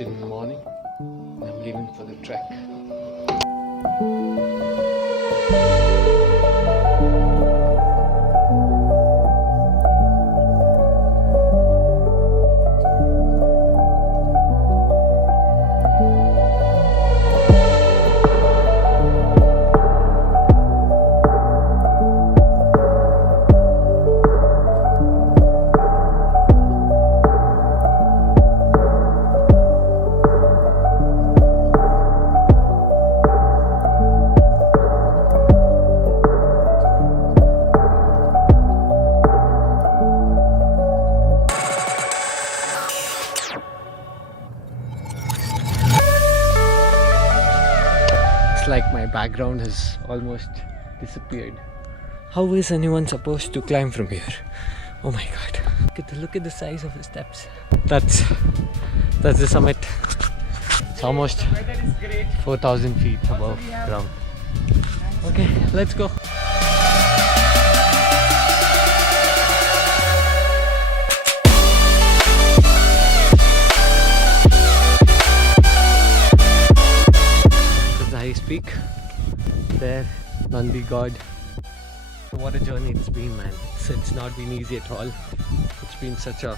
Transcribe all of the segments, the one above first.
left in the morning and I'm leaving for the trek. Like my background has almost disappeared. How is anyone supposed to climb from here? Oh my god. Look at the size of the steps. That's the summit. It's almost 4,000 feet above ground. Okay, let's go. Peak there, Nandi God. What a journey it's been, man. It's not been easy at all. It's been such a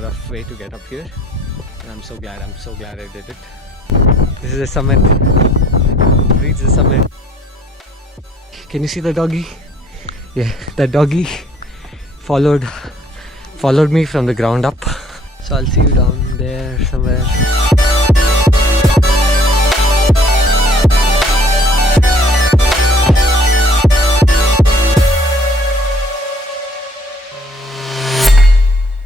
rough way to get up here, and I'm so glad I did it. This is the summit. Reach the summit. Can you see the doggy? Yeah, that doggy followed me from the ground up. So I'll see you down there somewhere.